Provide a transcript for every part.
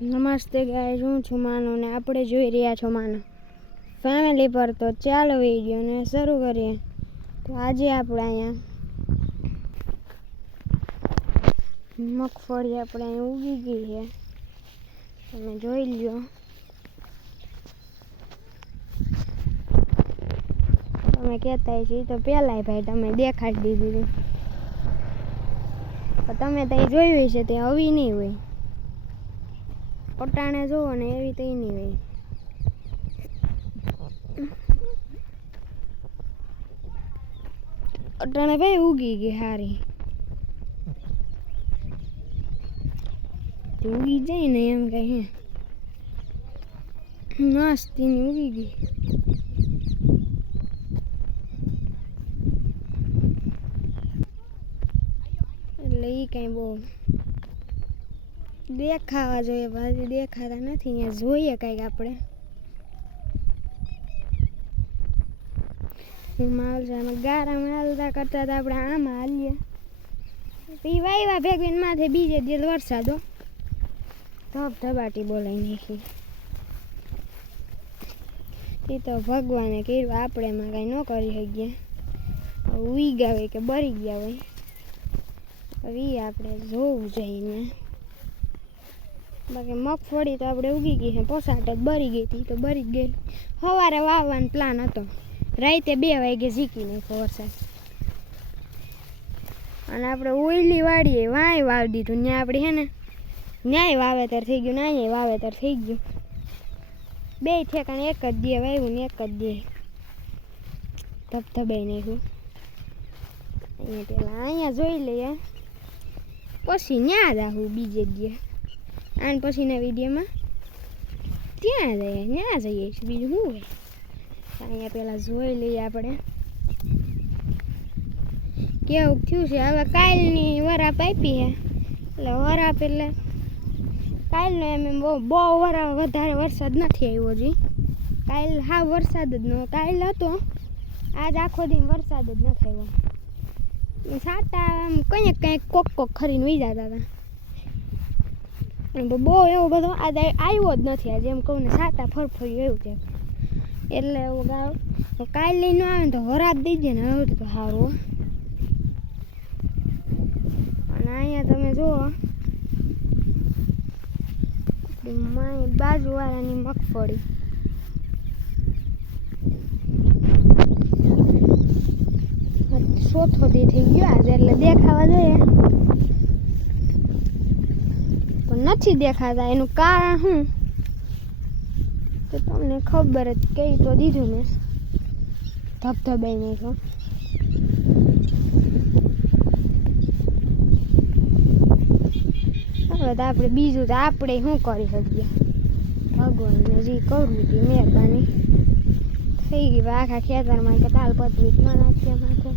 નમસ્તે ગાઈઝ, હું છું માનો ને આપણે જોઈ રહ્યા છો માનો ફેમિલી પર. તો ચાલો વિડીયોને શરૂ કરીએ. તો આજે આપણે અહીંયા મગફળી આપણે અહીંયા ઉગી ગઈ છે, તમે જોઈ લ્યો. તમે કહેતા છીએ તો પહેલાંય ભાઈ તમે દેખાડી દીધી પણ તમે ત્યાં જોયું છે તે આવી નહીં હોય. પટાણે જોવો ને એવી તો નહીં હોય. અટાણે ભાઈ ઉગી ગઈ સારી, ઉગી જાય ને એમ કઈ હે નાસ્તી ઉગી ગઈ. એટલે એ કઈ બહુ દેખાવા જોઈએ, પાછી દેખાતા નથી. અહીંયા જોઈએ કંઈક આપણે માલજામાં ગારામાં હાલતા કરતા હતા, આપણે આમાં હાલીએ. પછી વાયવા ભેગવીને માથે બીજે દિવસ વરસાદો ધબધબાટી બોલાવી નાખી. એ તો ભગવાને કર્યું, આપણે એમાં કાંઈ ન કરી શકીએ. ઉગા હોય કે બરી ગયા હોય હવે એ આપણે જોવું જઈને. બાકી મગફળી તો આપણે ઉગી ગઈ છે, પોસાટ જ બરી ગઈ હતી તો બરી જ ગઈ. સવારે વાવવાનો પ્લાન હતો, રાતે 2 વાગે ઝીકી નાખ્યો વરસાદ. અને આપણે ઓઈલી વાડીએ વાંય વાવી દીધું. ત્યાં આપણે છે ને ન્યાય વાવેતર થઈ ગયું ને અહીંયા વાવેતર થઈ ગયું. 2 ઠેકાણે એક જ દે વાવ્યું ને એક જ દે ધબધબાઈ નાખ્યું. અહીંયા પેલા અહીંયા જોઈ લઈએ, પછી ન્યા જ આવું બીજે દે. આને પછીના વિડીયોમાં ત્યાં જઈએ, ત્યાં જઈએ બીજું શું હોય. અહીંયા પેલા જોઈ લઈએ આપણે કેવું થયું છે. હવે કાલની વરાપ આપી છે, એટલે વરાપ એટલે કાલનો એમ બહુ વધારે વરસાદ નથી આવ્યો હજી. કાલ હા વરસાદ જ ન કાલ હતો, આજ આખો દિન વરસાદ જ નથી આવ્યો. સાટા આમ કંઈક કોક ખરીને વહી જતા હતા. બહુ એવો બધો આજે આવ્યો જ નથી. આજે એમ કહું ને સાટા ફરફર્યું એવું છે. એટલે એવું ગાવ કાલ લઈને આવે ને તો વરાપ દઈ દે ને હવે તો સારું. અને અહીંયા તમે જુઓ બાજુવાળાની મગફળી ચોથો દી થઈ ગયો આજે, એટલે દેખાવા જોઈએ પણ નથી દેખાતા. એનું કારણ શું તો તમને ખબર જ કહી તો દીધું મેં, ધબધબાઈ નાખ્યો. હવે તો આપણે બીજું તો આપણે શું કરી શકીએ. ભગવાનને જે કરવું હતી મહેરબાની થઈ ગઈ. આખા ખેતરમાં કે તાલપત્રી ન નાખ્યા માથે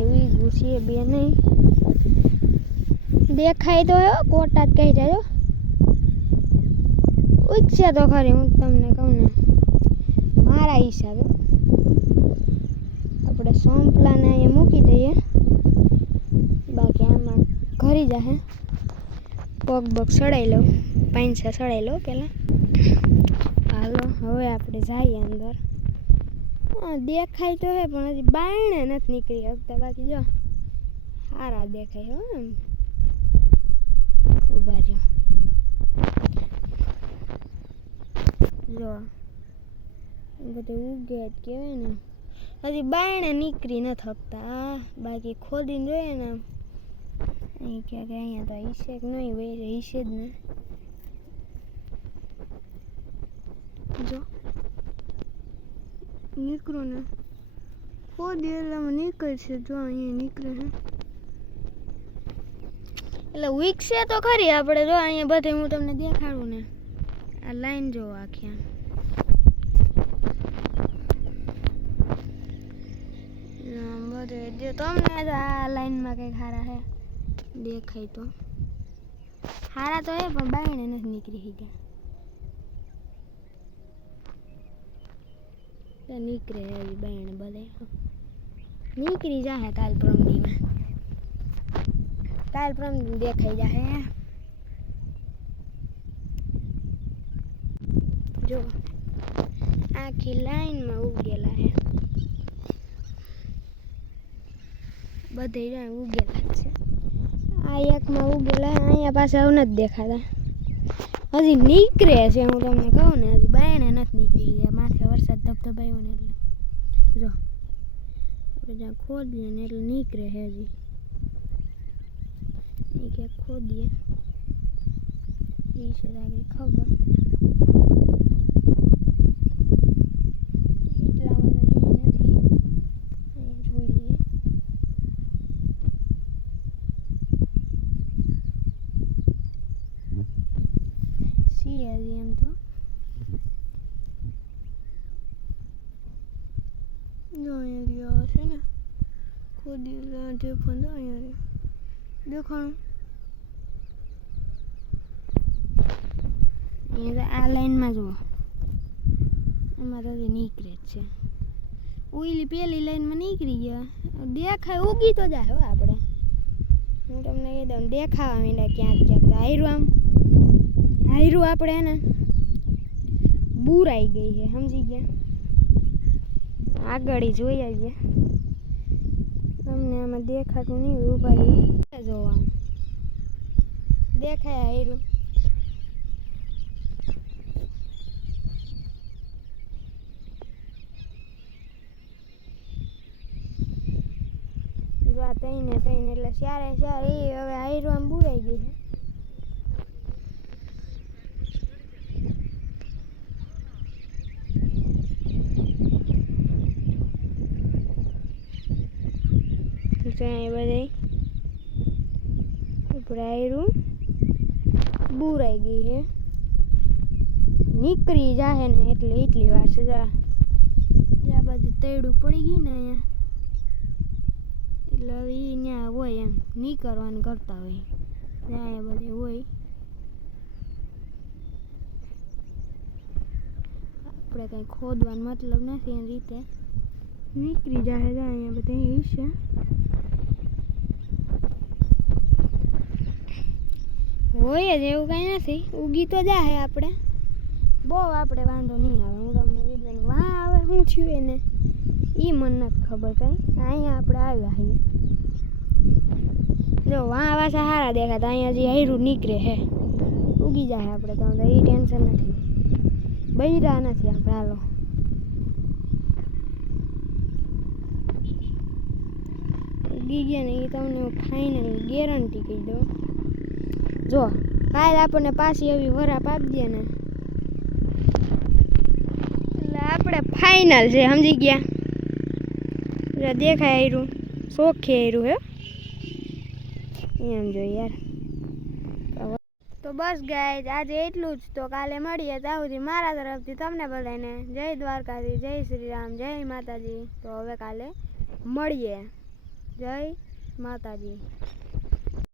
એવી ઘૂસી બે નહીં દેખાય તો કોટા જ કહી જાય. ઉગશે તો ખરી, હું તમને કહું ને મારા હિસાબે આપણે સોંપલાને અહીંયા મૂકી દઈએ. બાકી આમાં ઘરી જાહે પગ સડાઈ લઉં, 5-6 સડાઈ લઉં પહેલાં. હાલો હવે આપણે જઈએ અંદર. દેખાય તો હે પણ હજી બાયણે નથી નીકળી શકતા. બાકી જો સારા દેખાય હો. એમ ઊભા રહ્યો જો બધું ઉગે જ કહેવાય ને. હજી બાયણે નીકળી નથી શકતા. બાકી ખોદીને જોઈએ ને અહીં ક્યાંક અહીંયા તો હિસે જ નહીં હોય, હિસે જ ને જો નીકળો ને ખોદી એટલામાં નીકળશે. જો અહીંયા નીકળે છે એટલે વીકશે તો ખરી. આપણે જો અહીંયા બધે હું તમને દેખાડું ને આ લાઈન જો આખી બધે જો તમને આ લાઈનમાં કંઈક સારા હે દેખાય તો સારા તો હે પણ બાયણે નથી નીકળી ગયા. નીકળે એવી બાયણે બધે નીકળી જાય કાલ પ્રમદીમાં. કાલ પરમ દેખાઈ જાય. જો આખી લાઈનમાં ઉગેલા હે, બધે ઉગેલા છે. આ એકમાં ઉગેલા અહીંયા પાસે હવે નથી દેખાતા, હજી નીકળે છે. હું તમને કહું ને હજી બાયણે નથી નીકળી ગયા. માથે વરસાદ ધબધબાયો ને એટલે જો આપણે જ્યાં ખોદીએ ને એટલે નીકળે છે. હજી એ ક્યાંક ખોદીએ એ છે આગળ ખબર. એમ તો અહીંયા છે ને ખોદી દેખાણું અહીંયા દેખાણું અહીંયા આ લાઈનમાં જુઓ, એમાં તો નીકળે જ છે. ઓઈલી પેલી લાઈનમાં નીકળી ગયા, દેખાય ઉગી તો જાય. હો આપણે હું તમને કહી દઉં, દેખાવા માંડ્યા ક્યાંક ક્યાંક. હાયરું આપણે ને બુરાઈ ગઈ છે, સમજી ગયા. આગળ જોઈ આવીએ, તમને આમાં દેખાતું નહીં. ઉભા જોવા દેખાય હાયરું. જો આ તઈને એટલે સારે સારે એ હવે હાયરું આમ બુરાઈ ગઈ છે. બધા હાયરું બુરાઈ ગઈ છે, નીકળી જાહે ને એટલે એટલી વાર છે. આ બધું તૈડું પડી ગયું ને અહીંયા, એટલે હવે એ ત્યાં હોય એમ નીકળવાનું કરતા હોય. ત્યાં બધે હોય, આપણે કંઈ ખોદવાનો મતલબ નથી. એની રીતે નીકળી જાહે. અહીંયા બધા છે. હોય જ એવું કાંઈ નથી, ઉગી તો જાહે. આપણે બહુ આપણે વાંધો નહીં આવે. હું તમને કીધું વાં આવે શું થયું એને એ મને નથી ખબર કંઈ. અહીંયા આપણે આવ્યા છીએ, જો વાં વાસા સારા દેખાતા. અહીંયા જે હાયરું નીકળે હે ઉગી જાય આપણે તો એ ટેન્શન નથી. બૈરા નથી આપણે. હાલો ઉગી ગયા ને એ તમને ફાઇનલ ગેરંટી કહી દઉં. જો કાલે આપણને પાછી એવી વરાપ આપી દે ને એટલે આપણે ફાઇનલ છે, સમજી ગયા. દેખાય હાયરું, શોખે હાયરું હે એમ. જો યાર, તો બસ ગાઈઝ આજે એટલું જ. તો કાલે મળીએ. ત્યાં સુધી મારા તરફથી તમને બધાને જય દ્વારકાથી, જય શ્રી રામ, જય માતાજી. તો હવે કાલે મળીએ. જય માતાજી.